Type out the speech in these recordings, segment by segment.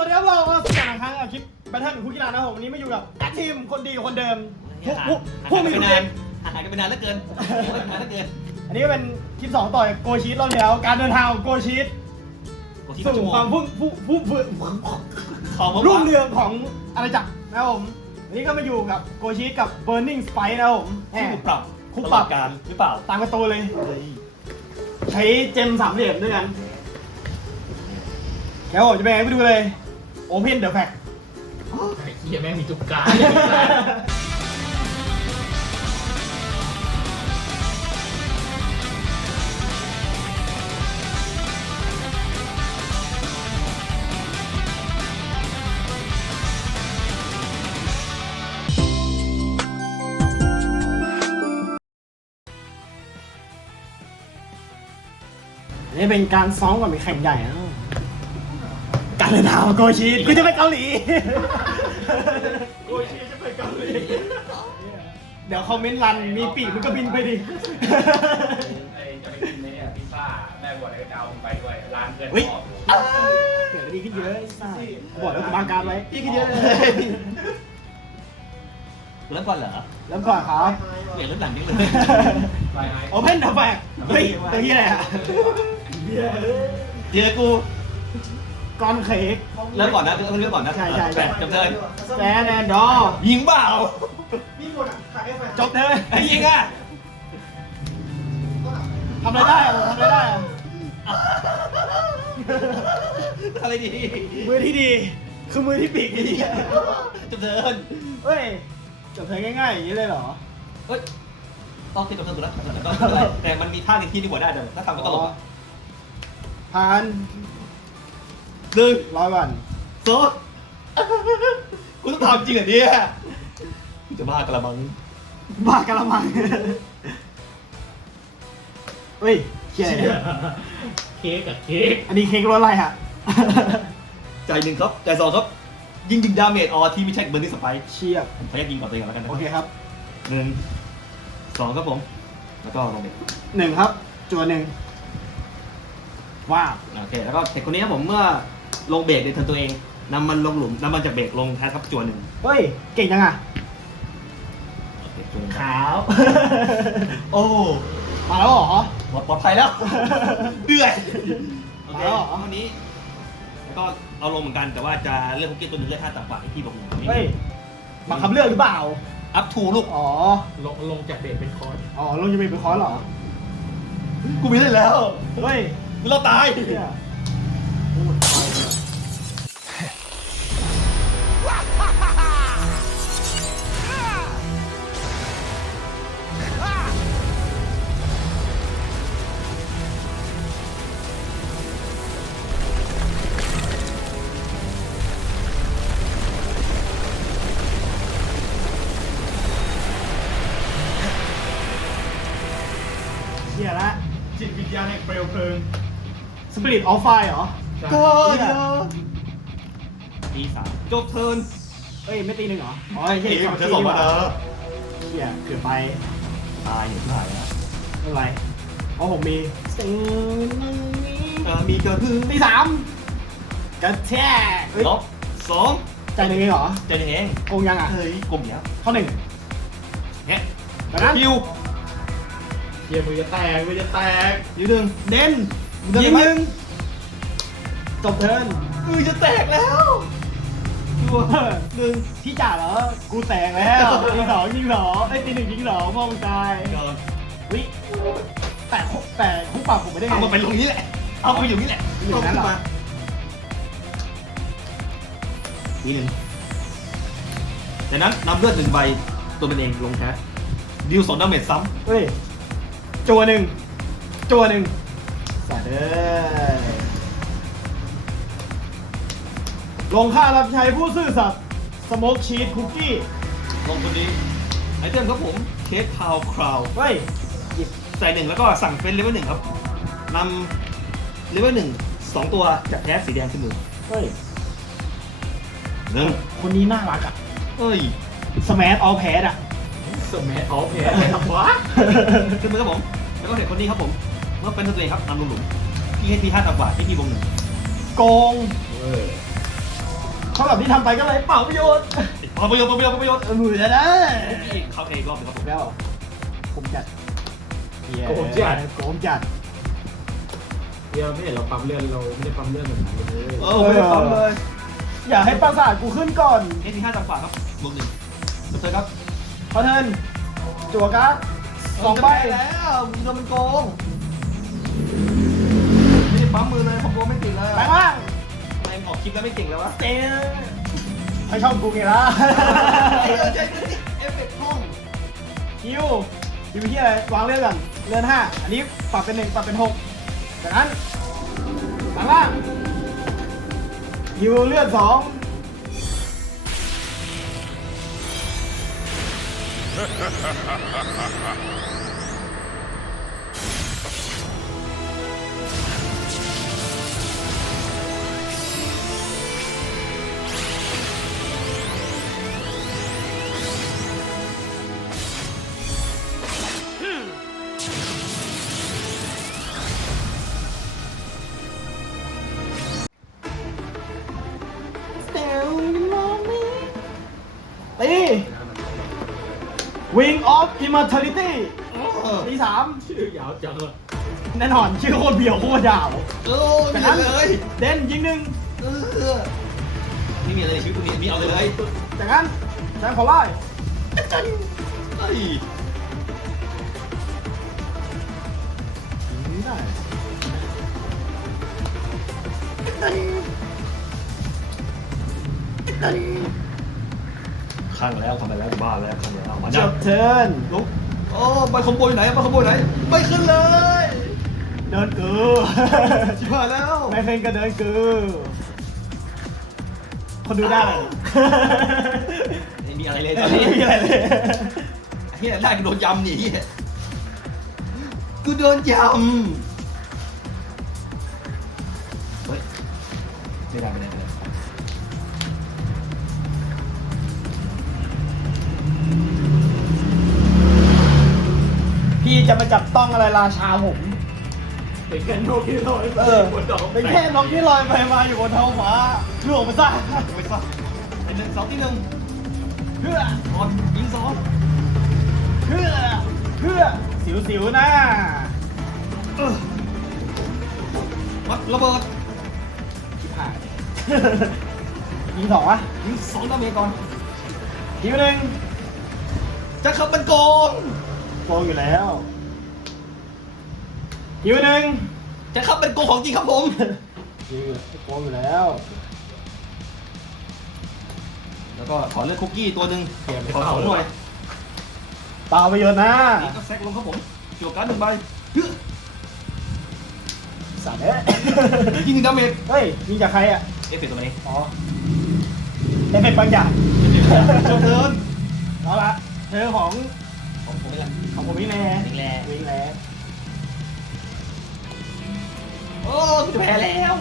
วัสดีครับเราก็สุดสัปดาห์ครั้งกับคลิปแบทเทิลคู่กีฬานะครับผมวันนี้มาอยู่กับแอดทีมคนดีกับคนเดิมผู้ผู้ผู้มีไปทุกนาเด็นกหายกันไปนานเหลือเกินหายกันไปนานเหลือเกิน อันนี้ก็เป็นคลิปสองต่อจากโกชีตรอบที่แล้ว การเดินทางของโกชีตโอ้ที่สู่ชั่วโมงความพุ่งผู้ผู้ผู้ของผมรุ่งเรืองของอาณาจักรนะครับผมวันนี้ก็มาอยู่กับโกชีตกับ Burning Spike นะครับผมแหที่มถูกปรับคู่ปรับตลอดการหรือเปล่าตามกระตูนเลยใช้เจมสามเหลี่ยมด้วยกันแล้วผมจะไปไหนไปดูเลย Open the Fact ไอ้เหี้ยแม่งมีจุกกาอันนี่เป็นการซ้อมก่อนไปแข่งใหญ่นะการ เดินทางของโกชีตกูจะไปเกาหลี โกชีตจะไปเกาหลี เดี๋ยวคอมเมนต์รันมีปีกมันก็บินไปดิ ไอ้จะไปกินเนี่ยพิซซ่าแม่บัวอะไรก็จะเอาไปด้วยร้านเพื่อนเฮ้ยชอบเดี๋ยวดีขึ้นเยอะไอ้สัสบอกแล้วกูบางการไว้ดีขึ้นเยอะเลยเริ่มก่อนเหรอเริ่มก่อนครับ เปลี่ยนเริ่มหลังนิดเลยไปไหมโอเพนเดอะแฟกเฮ้ยตัวนี้อะไรอะเจอกู ก้อนเค้ก เริ่มก่อนนะเริ่มก่อนนะใช่ใช่ใช่จบเลยแซนแอนดอยิงเปล่าจบเลยไอ้ยิงอะทำอะไรได้อะทำอะไรได้อะอะไรดีมือที่ดี คือมือที่ปีกดีจบเดินเฮ้ยจบเพลงง่ายๆอย่างนี้เลยเหรอ เฮ้ยต้องคิดจบเดินถูกแล้วแต่ก็แต่มันมีท่าหนึ่งที่นี่หัวได้เดี๋ยวถ้าทำก็ตลกอะผ่าน หนึ่งรอก่อนโซ่กูต้องทำจริงเหรอเนี่ยกูจะบ้ากระมังบ้ากะละมังเฮ้ยเขียอะไรเนี่ยเค้กกับเค้กอันนี้เค้กรสอะไรฮะ ใจหนึ่งครับใจสองครับ ยิงยิงดาเมจออที่ไม่ใช่เบอร์นี่สไปร์เชียบผมขออนุญาตยิงก่อนตัวเองก่อนแล้วกันนะโอเคครับหนึ่งสองครับผม แล้วก็ลงเด็กหนึ่งครับจัวหนึ่งว้าว โอเค แล้วก็เทคคนนี้ครับผมเมื่อ ลงเบรกในเทิร์นตัวเองนำมันลงหลุมนำมันจากเบรกลงแทนครับจวนหนึ่งเฮ้ย เก่งจังอะโอเคจวนหนึ่งขาว โอ้มาแล้วเหรอ หมดปลอดภัยแล้ว เดือยโอเคมาแล้วเหรอวันนี้ แล้วก็เอาลงเหมือนกันแต่ว่าจะเลือกคุกกี้ตัวหนึงเลือกห้าต่างกว่าที่พี่บอกผมเฮ้ยบังคับเลือกหรือเปล่า อัพทูลูกอ๋อ ลงลงจากเบสเป็นคอร์สอ๋อลงจะเป็นคอร์สเหรอ กูมีได้แล้วเฮ้ย กูเราตายเหี้ยเฮียละ จิตวิญญาณแห่งเปลวเพลิงสปิริตออฟไฟเหรอก็เหี้ยตีสามจบเทิร์นเฮ้ยไม่ตีหนึ่งเหรอ อ๋อไอ้เฮียเฮ้ยสองจะทีส่งดีกมาว่าเด้อเฮียเกิดไปตายอยู่ที่ไหนนะไม่เป็นไรเพราะผมมีสิงเออมีกระพือตีสามกระแทกเฮ้ยลบสองใจหนึ่งเองเหรอเจอเองโกงยังอะเฮ้ยกลมเนี้ย เข้าหนึ่งเนี้ยแล้วนั้น คิว เฮียมือจะแตกมือจะแตกยิงหนึ่งเด่นเดินยิงไปหนึ่งจบเทิร์นมือจะแตกแล้วดูหนึ่งพี่จ่าเหรอ กูแตกแล้วยิงสองยิงสองไอ้ยตีหนึ่งยิงสองพ่อมึงตายเดินวิแต่คุกแต่คุกปากผมไม่ได้ไงเอามาเป็นตรงนี้แหละ เอามาอยู่นี่แหละอยู่นั้นเหรอมานี่หนึ่งจากนั้นนำเลือดหนึ่งใบตัวมันเองลงแคสดิวสองดาเมจซ้เฮ้ย จัวหนึ่งจัวหนึ่งสัตว์เอ้ยลงค่ารับใช้ผู้ซื่อสัตย์สโมกชีสคุกกี้ำลงตัวนี้ไอเทมครับผมเค้กพาวคราวเฮ้ยหยิบใส่หนึ่งแล้วก็สั่งเฟนเลเวลหนึ่งครับนำเลเวลหนึ่งสองตัวจากแคสสีแดงขึ้นมือเฮ้ย หนึ่งคนนี้น่ารักอะ เอ้ย สมัออลแพดอะ สมัยเอาเพลอะไรทำวะขึ้นมือครับผม แล้วก็เด็กคนนี้ครับผม เมื่อเป็นตัวเองครับนำลงหลุมพี่ให้ทีห้าต่ำกว่าให้พี่วงหนึ่งโกงเออาะแบบที่ทำไปก็เลยเปล่าประโยชน์ปาประโยชน์ปาประโยชน์ปาประโยชน์เออมือแล้วนะเขาเองรอบหนึงครับผมแล้วผมจัดเหี้ยโกงจัดโกงจัดเดี๋ยวไม่เห็นเราปั๊มเลือดเราไม่ได้ปั๊มเลือดแบบนั้นเลยเออไม่ได้ปั๊มเลย อย่าให้ปราสาทกูขึ้นก่อนเอทีห้าจังหวะครับบวกหนึ่งเธอครับ พอเทิร์นจั่วการ์ดสองใบแล้วมึงโดนมันโกงไม่ได้ปั๊มมือเลยคอมโบไม่ติดเลยแปลงร่างแม่งออกคลิปแล้วไม่เก่งเลยวะเจ๊ให้ช่องกูไงล่ะเออใจเอฟเฟกต์ห้องคิวคิวที่อะไรวางเลื่อนก่อนเลื่อนห้าอันนี้ปรับเป็นหนึ่งปรับเป็นหกจากนั้นแปลงร่างคิวเลื่อนสอง ハハハハ! Wing of Immortality ตีสามชื่อยาวจังอะแน่นอนชื่อโคตรเบี่ยวโคตรยาวเออจากมีนั้นเลยเด่นยิงหนึ่งเออไม่มีอะไรในชีวิตกูมีมีเอาเลยเลยจากนั้นแซงขอไล่เฮ้ยยิงได้ ข้างแล้วทำไปแล้วบ้าแล้วทำแล้วมาจจับบเทิร์นลุกโอ้ไปคอมโบอยู่ไหนไปคอมโบอยู่ไหนไม่ขึ้นเลยเดินกือชิบหายแล้วไม่เป็นก็เดินกือคนดูได้เลยไม่มีอะไรเลยตอนนี้ไม่มีอะไรเลยเฮียได้กูโดนยำหนีกูโดนยำ จะมาจับต้องอะไรราชาผมเป็นแค่นกที่ลอยไปเออบนดอกเป็นแค่นกที่ลอยไปมาอยู่บนท้องฟ้าล่วงไปซะไม่ทราบไอ้หนึ่งสองที่หนึ่งเพื่อออนยิงสองเพื่อเพื่อสิวสิวๆนะเออวัดระเบิดชิบหายยิงสองวะยิงสองดาเมจก่อนทีหนึ่งจะขับมันโกงโกงอยู่แล้ว ทีหนึ่งจะขับเป็นโกงของจริงครับผม ยิงอยู่โกงอยู่แล้ว แล้วก็ขอเลือกคุกกี้ตัวหนึ่งเปลี่ยนไปขอสองหน่วยเปล่าประโยชน์นะนี่ก็แซกลงครับผมจั่วการ์ดหนึ่งใบเฮ้ยสัตว์เอ้ยยิงหนึ่งดาเมจเฮ้ยยิงจากใครอะ เอฟเฟกต์ตัวนี้ อ๋อ เอฟเฟกต์บางอย่างจบเทิร์นเอาละเธอของของผมนี่แหละของผมวิ่งแลวิ่งแลวิ่งแลโอ้กูจะแพ้แล้ว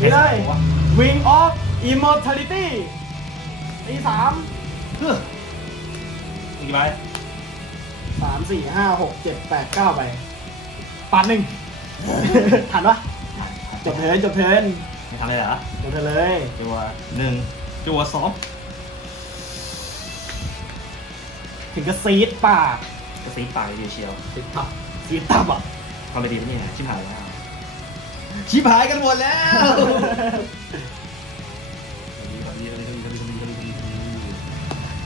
นี่เลย Wing of Immortality ตีสามเฮ้ยกี่ใบสามสี่ห้าหกเจ็ดแปดเก้าไปปัดหนึ่ง ทันปะจบเทิร์นจบเทิร์นไม่ทำอะไรเหรอจบเทิร์นเลยจั่วหนึ่งจั่วสองถึงกับซีดปาก กระสีปากเลยเชียวติดทับซีดตับอะความเป็นดีเป็นยังไงชิบหายแล้วชิบหายกันหมดแล้ว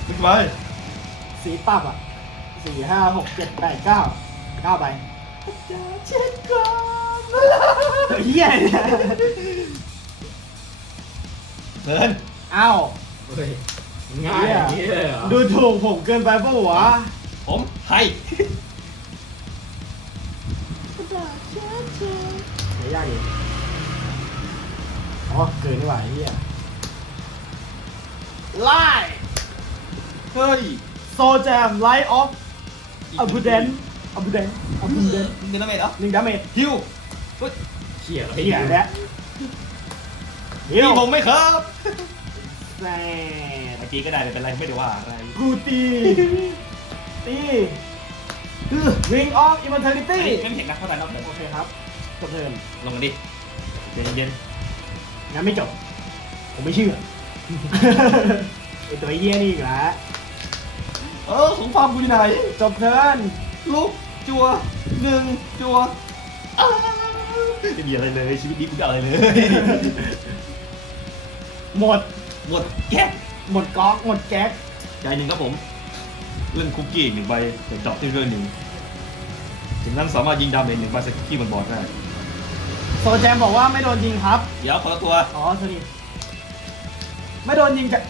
มึงไปซีดตับอะสี่ห้าหกเจ็ดแปดเก้าเก้าไปเช็ดก่อนเฮียเนี่ยเดินอ้าวเฮ้ยง่ายอย่างนี้เลยเหรอดูถูกผมเกินไปปะวะ ผมให้ไม่ยากดิอ๋อเกินดีกว่าไอ้เฮียไล่เฮ้ยโซแจมไลท์ออฟอับูเดนอับูเดนอับูเดนมึงเป็นอะไรเหรอหนึ่งดาเมจฮิวเฮ้ยเขี่ยเฮียแล้วเฮียนี่ผมไม่ครับแซ่เมื่อกี้ก็ได้ไม่เป็นไรไม่ได้ว่าอะไรกูตี ตีวิงออฟอิมมอร์ทัลิอันตี้นี้เข้มแข็งนะเข้าใจนอกเดี๋ยวโอเคครับจบเทิร์นลงมาดิเย็นเย็นงั้นไม่จบ ผมไม่เชื่อ ไอตัวเยี่ยนี่อีกแล้วเออของฟาร์มกูอยู่ไหน จบเทิร์นลุกจัวหนึ่งจัวอ้าวไม่มีอะไรเลย ชีวิตนี้กูไม่เอาอะไรเลย หมดหมดแก๊กหมดก๊อกหมดแก๊กใจหนึ่งครับผม เล่นคุกกี้อีกหนึ่งใบแต่ดรอปที่เรื่องหนึ่งถึงนั้นสามารถยิงดาเมจหนึ่งใบใส่คุกกี้บนบอร์ดได้โซแจมบอกว่าไม่โดนยิงครับ เดี๋ยวคนละตัวอ๋อสวัสดีไม่โดนยิงจาก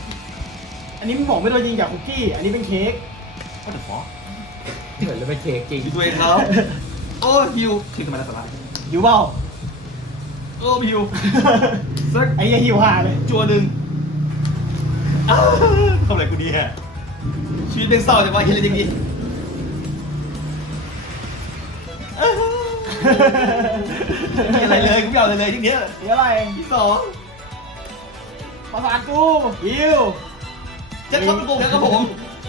อันนี้มึงบอกไม่โดนยิงจากคุกกี้ อันนี้เป็นเค้กก็จะฟอเหมือนเลยไปเค้กจริงดูตัวเองครับโอ้ฮิวคือทำไมน่าสาระอยู่เปล่าโอ้ฮิวสักไอ้เหี้ยหิวหาเลยจัวหนึ่งอ้าวทำอะไรกูดีฮะ ชีวิตเป็นเศร้าจังวะเฮียอะไรจริงดิอ้าวไม่มีอะไรเลยกูไม่เอาอะไรเลยทีเนี้ยเดี๋ยวอะไรที่สองประสานกูฮิวจะเข้าไปโกงแล้วครับผม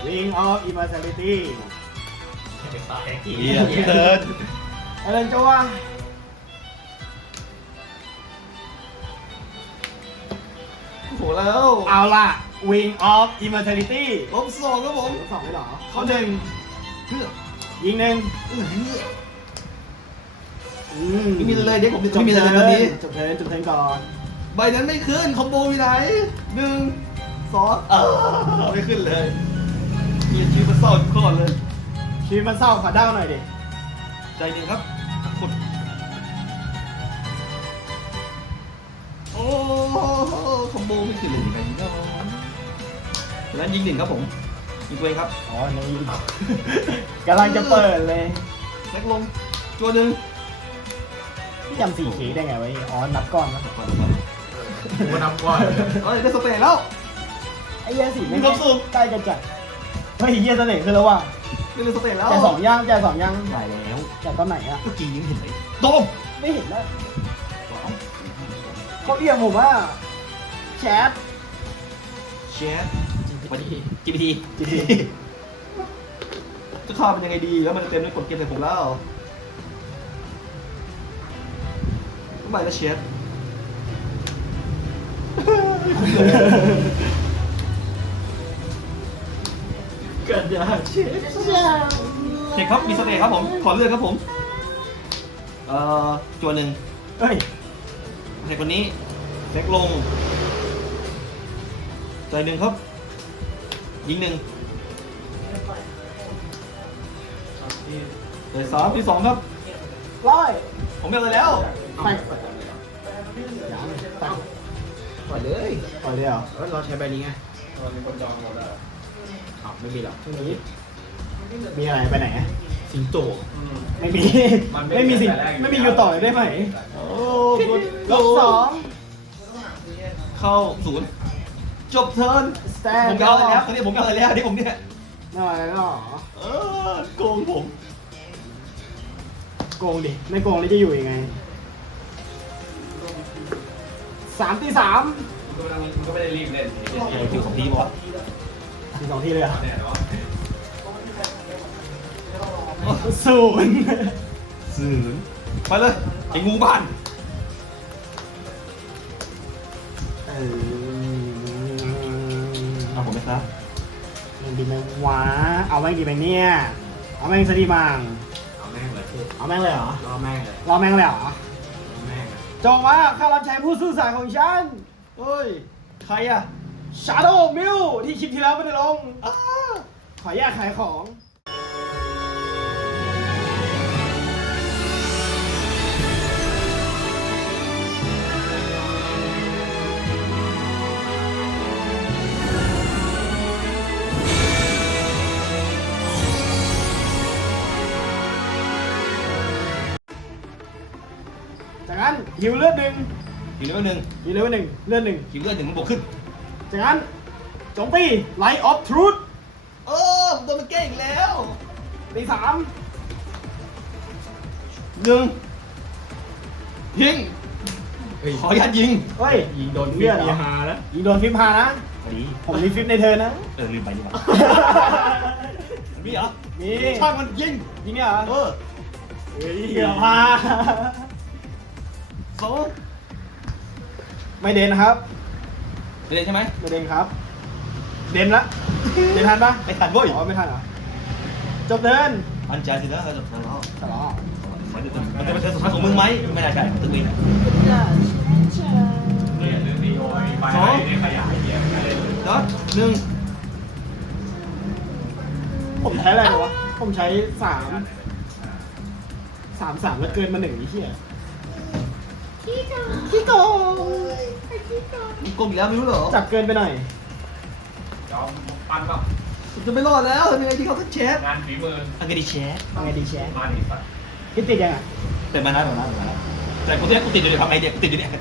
Ring of Immortality เฮียเกินอะไรจัวโอ้โหแล้ว เอาล่ะ Wing of Immortality ลบสองครับผมสองไม่หรอเขาหนึ่งเพื่อยิงหนึ่งเอื้อเฮืออืมไม่มีอะไรเลยเด็กผมจบไม่มีอะไรเทิเลยตอนร์นี้นจบเทิร์นจบเทิร์นก่อนใบนั้นไม่ขึ้นคอมโบมีไหนหนึ่งสองเออไม่ขึ้นเลยมีชีวิตมันเศร้าทุกคนเลยชีวิตมันเศร้าขอดาวหน่อยดิใจหนึ่งครับกดโอ้คอมโบไม่ขึ้นเลยยังไงเนาะ แล้วยิงหนึ่งครับผมยิงตัวเองครับอ๋อในยิงกำลังจะเปิดเลยแม็กลงจัวหนึ่งพี่จำสี่ขีได้ไงวะอ๋อนับก้อนนะก่อนก่อนกูนำก่อนเอ้ยได้สเปรย์แล้ว ไอ้เหี้ยสี่มีความสุข ใกล้จะจัดเฮ้ยเหี้ยเสน่ห์ขึ้นแล้วว่ะได้สเปรย์แล้วแจกสองย่างแจกสองย่างได้แล้วแจกตอนไหนอะเมื่อกี้ยังเห็นไหมโดมไม่เห็นนะสองเขาเรียกผมว่าแชทแชท วันนี้ GPT จะเข้าเป็นยังไงดี แล้วมันจะเต็มด้วยกดเกมใส่ผมแล้วทำไมละแชทเกิดยาเชทเห็นครับมีสเตย์ครับผม ขอเลือกครับผม เอ่อจวนหนึ่งเฮ้ยเทคคนนี้เล็กลง ใจหนึ่งครับ ยิงหนึ่งใจสามที่สองครับ ร้อยผมไม่เอาเลยแล้วไปปล่อยเลยปล่อยเลยเหรอเออเราใช้ใบนี้ไงมีคนจองหมดแล้วอ้าวไม่มีหรอกพรุ่งนี้มีอะไรไปไหนอะสิงโต ไม่มีไม่มีสิไม่มีอยู่ต่อเลยได้ไหม โอ้กดลบสองเข้าศูนย์จบเทิร์นส แตนผมเอาอะไรแล้วตอนนี้ผมเอาอะไรแล้วที่ผมเนี่ยไม่ไหวแล้วเหรอเออโกงผม โกงดิ ไม่โกงแล้วจะอยู่ยังไงสามตีสามมันก็ไม่ได้รีบเล่นเออถึงสองทีป่ะมีสองที่เลยเหรอะเนี่ยเนาะศูนย์ศูนย์ไปเลยไอ้งูบ้านเอเอ ดีไหมวะ เอาแม่งดีไหมเนี่ย เอาแม่งซะดีมังเอาแม่งเลยพี่เอาแม่งเลยเหรอ รอแม่งเลยรอแม่งเลยเหรอ รอแม่งอะจงว่าข้ารับใช้ผู้ซื่อสัตย์ของฉันเฮ้ย ใครอะ Shadow m i l ที่คลิปที่แล้วไม่ได้ลงอ้าขอแยกขายของ หิวเลือดหนึ่งอีกเลเวลหนึ่งหิวเลือดหนึ่งเลือดหนึ่งคิวเลือดหนึ่งมันบวกขึ้น จากนั้นโจมตี Light of Truth เออผมโดนมันแกล้งอีกแล้วตีสามหนึ่งยิงเฮ้ยขออนุญาตยิง เฮ้ยยิงโดนเลืฟิอปดเหรมีอฮาแล้วยิงโดนฟิปพานะ ดีผมมีฟิปในเธอนะ เออลืมไปดีกว่ามีเหรอมีช่างมันยิงยิงเนี่ยเหรอเออเฮ้ยเกือบพา สองไม่เด่นนะครับเรียนใช่ไหมไม่เด่นครับ เด่นละเด่นทันปะไม่ทันเว้ยอ๋อไม่ทันเหรอจบเดินอันใจสินะเราจะทะเลาะทะเลาะมันจะมันจะเป็นเทิร์นสุดท้ายของมึงไหมไม่น่าใช่ตึงวินเนี่ยหรือตีโอมีไฟได้ขยายเดียวกันเลยดอทหนึ่งผมใช้อะไรวะผมใช้สามสามสามแล้วเกินมาหนึ่งไอ้เหี้ย ขี้โกงมึงโกงอีกแล้วไม่รู้เหรอจับเกินไปหน่อย ยอมปั้นก็ผมจะไม่รอดแล้วทำยังไงที่เขาก็เชฟงานฝีมืออังกฤษแชฟทำไงดีแชร์มาดีสัตว์พี่ติดยังไงแต่มานะแต่มานะแต่มานะแต่กูเนี่ยกูติดอยู่ในผับไอเดียกูติดอยู่เนี่ย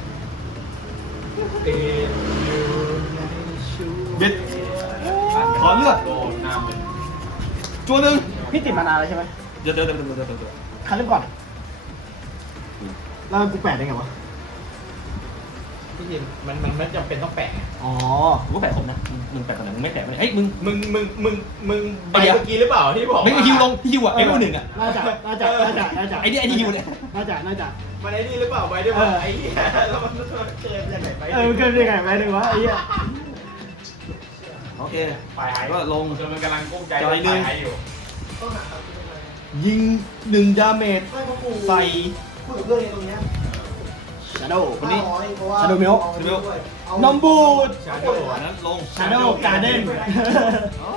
เด็ด ขอเลือด โดนน้ำเป็นจัวหนึ่งพี่ติดมานานแล้วใช่ไหมเดี๋ยวเดี๋ยวเดี๋ยวเดี๋ยวเดี๋ยวเดี๋ยวคันเริ่มก่อนแล้วกูแปดได้ไงวะ พี่ยินมันมันไม่จำเป็นต้องแปะอ๋อกูก็แปะครบนะมึงมึงแปะตอนไหนมึงไม่แปะเฮ้ยมึง มึงมึงมึงมึงใบเมื่อกี้หรือเปล่าที่บอกไม่ฮิวลงฮิวอะไอ้ลูกหนึ่งอะน่าจะน่าจะน่าจะน่าจะไอ้นี่ไอ้นี่ฮิวเนี่ยน่าจะน่าจะมันไอ้นี่หรือเปล่าใบที่บอกไอ้เหี้ยแล้วมันเกินยังไงไปเออมันเกินไปยังไงไปหนึ่งวะไอ้เหี้ยโอเคไฟหายก็ลงจนมันกำลังกุ้มใจจอยหนึ่งไฟหายอยู่ยิงหนึ่งดาเมจใส่พูดกับเรื่องนี้ตรงเนี้ยชา โดว์คนนี้เพราะว่า Shadow Milk เอาไปด้วยเอานมบูด ชาโดว์อันนั้นลงชาโดว์การ์เด้นอ๋อ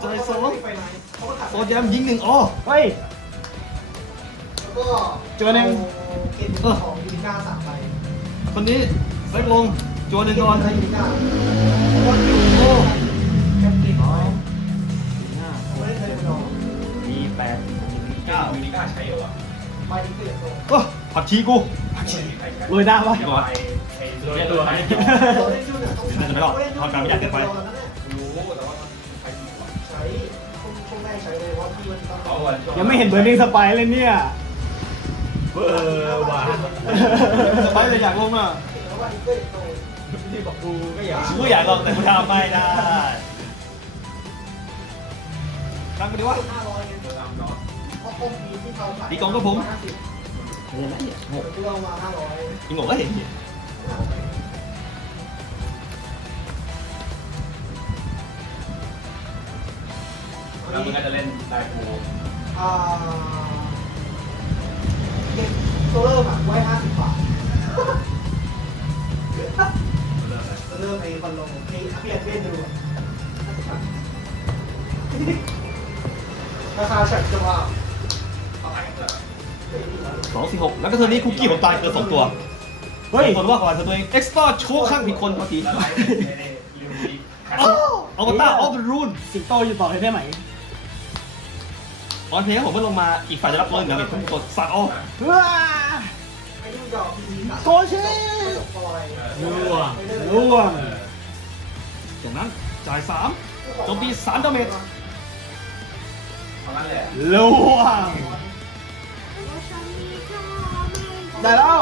ใจสองไปไหนเขาก็ขับโซแจมยิงหนึ่งอ๋อเฮ้ยแล้วก็จัวหนึ่งเอาเกณฑ์ของยูนิก้าสามใบคนนี้เซ็กลงจัวหนึ่งก่อน ใช้ยูนิก้า โอ้ ชีกูโรยหน้าปะจะไปไอ้โรยตัวให้เราเล่นยุ่นอะต้องใช้จะไม่รอดทำการไม่อยากเกินไปรู้แต่ว่าใครถูกอะใช้ช่วงแรกใช้เลยว่าที่มันต้องเขาวันช่วยังไม่เห็นเบอร์นิ่งสไปร์เลยเนี่ยเบอร์ว่ะสไปเลยอยากลงอะแล้วว่าอีกเกตโตที่บอกกูก็อยากกูอยากลองแต่กูทำไม่ได้ตั้งไปดีว่าห้าร้อยเงินตามเนาะเพราะคงมีที่เขาขายตีกองก็ผม ห้าสิบเฮ้ยอะไรเนี่ยโง่กูเอามาห้าร้อยยิงโง่ก็เห็นแล้วมึงก็จะเล่นได้กูอ่าเก็บโซเลอร์อะไว้ห้าสิบบาทเริ่มเลยเริ่มไอ้คอนโดไอ้เปลี่ยนเล่นดูราคาฉันจะว่า สองสี่หกแล้วก็เธอนี้คุกกี้ผมตายเกินสองตัวเฮ้ยคนว่าก่อนเธอตัวเองเอ็กซ์ตร้าโชว์ข้างผิดคนพอดีแล้วไอ้ในลิวนี้เอาตาออฟรูนสิงโตอยู่ต่อให้ได้ไหมออนเพลงผมก็ลงมาอีกฝ่ายจะรับเงินเหลือเป็นกดสัตว์ออกว้าไอ้ยุ่งดอกพีกับโกชิปล่อยล่วงล่วงจากนั้นจ่ายสามโจมตีสามดาเมจเพราะงั้นแหละล่วง ได้แล้ว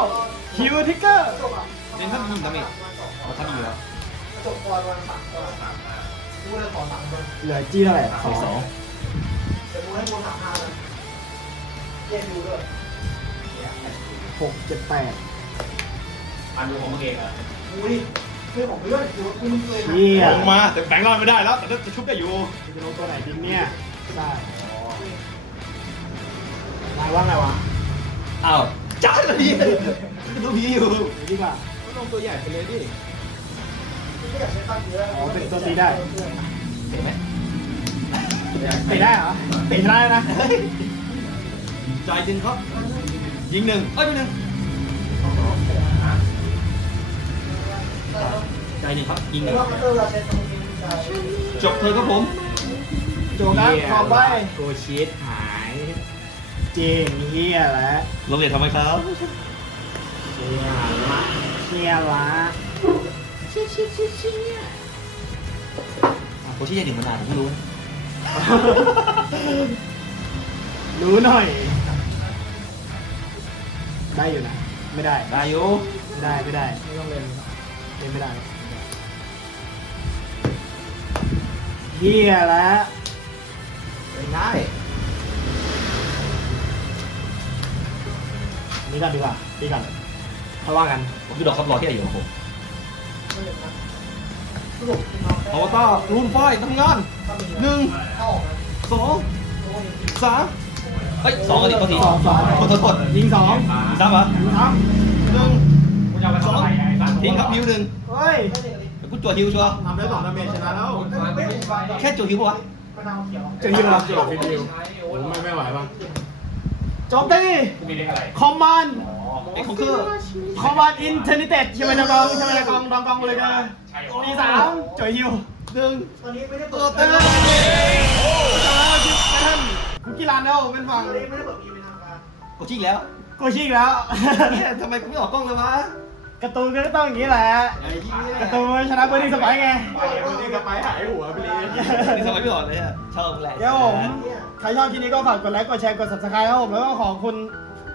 ฮิวทิกเกอร์จบอะเน้นท่านยิงดาเมจเอาท่านยิงอยู่แล้วจบก่อนวันสามก่อนกูเลยขอสามคนเหลือจี้เท่าไหร่สองสองเดี๋ยวกูให้กูสามห้าเลยเย็นดูด้วยหกเจ็ดแปดอันดูของมึงเองอะกูนี่คือผมเลื่อนคือกูมึงเคยเฮียลงมาแต่แบงค์รอดไม่ได้แล้ว แต่จะชุบได้อยู่จะลงตัวไหนดิเนี่ยได้นายว่าไงวะอ้าว จ้าเลยดูพีอยู่เดี๋ยวดีกว่าก็ลงตัวใหญ่ไปเลยดิไม่อยากใช้ตั้งเยอะอ๋อเป็นตัวตีได้เห็นไหมเตะได้เหรอเตะชนะเลยนะจ่ายจริงครับ ยิงหนึ่งเอ้ยไม่หนึ่งจ่ายหนึ่งครับ ยิงหแล้นึ่วงก็เราใช้ตรงนี้ใช้จบเธอครับผมโจกันขอบไปโกชีสหาย จริงเฮียแล้วลงเหรียญทำไมครับ เฮียละเฮียละอะโคชี่ยังหนึ่งมานานผมไม่รู้นะรู้หน่อย ได้อยู่นะ ไม่ได้ ได้อยู่ไม่ได้ไม่ได้ ไม่ต้องเล่นเล่นไม่ได้เฮียแล้วได้ นี่กันดีกว่าดีกันเขาว่ากันผมจะดอกครับรอที่ไหนอยู่ครับผมไม่เห็นนะสรุปที่น้องอวตารรูนไฟทำงานหนึ่งถ้าออกนะสองสามเฮ้ยสองกันดิตัวทีสองสองโทษโทษโทษยิงสองสามเหรอยิงสามหนึ่งกูจะเอาไปทำอะไรไอ้สัตว์ทิ้งครับฮิวหนึ่งเฮ้ยไม่เด็กดิเดี๋ยวกูจั่วฮิวชัวร์ทำได้สองดาเมจชนะแล้วไม่ไม่ไฟแค่จั่วฮิวปะวะมะนาวเขียวเจอยิงเหรอโจฟิดิวไม่ไม่ไหวป่ะ โจมตีกูมีเล็กอะไรคอมมานด์อ๋อไอ้คองเกอร์คอมมานด์อินเทอร์เนเต็ดใช่ไหมนะกองใช่ไหมนะกองดองกองเลยกันใช่ตีสามจอยฮิวหนึ่งตอนนี้ไม่ได้เอเปิอดเต็มเอ้ยจอยชิปแพทคุกกี้รันแล้วเป็นฝั่งตอนนี้ไม่ได้เปิดพีเป็นทางการกดชิงแล้วโกชิกแล้วเนี่ยทำไมกูไม่ออกกล้องเลยวะการ์ตูนก็ต้องอย่างนี้แหละไอ้ยี่การ์ตูนชนะเบอร์ดี้สไปร์ไงนี่ก็ไปหายหัวไปเลยนี่ทำไมไม่ออกเลยอะชอบแหละเดี๋ยวผม ใครชอบคลิปนี้ก็ฝากกดไลค์กดแชร์กด subscribe ครับผมแล้วก็ขอบคุณ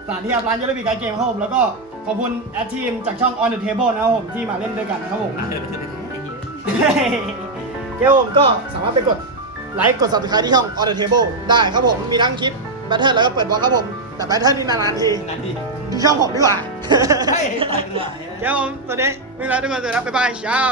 สถานที่อัพร้านยูริบิการเกมครับผมแล้วก็ขอบคุณแอดทีมจากช่อง On the Table นะครับผมที่มาเล่นด้วยกันนะครับผม อะเดี๋ยวไปเถอะไปเถอะไอ้เหี้ย เดี๋ยวผมก็สามารถไปกดไลค์กด subscribe ที่ช่อง On the Table ได้ครับผมมีทั้งคลิป Battle แล้วก็เปิดบอลครับผม แต่ Battle นี่นานๆทีงานดีดูช่องผมดีกว่า เฮ้ยตายกันว่ะ เดี๋ยวผมตอนนี้ไม่เป็นไรทุกคนเลยนะบ๊ายบายเช้า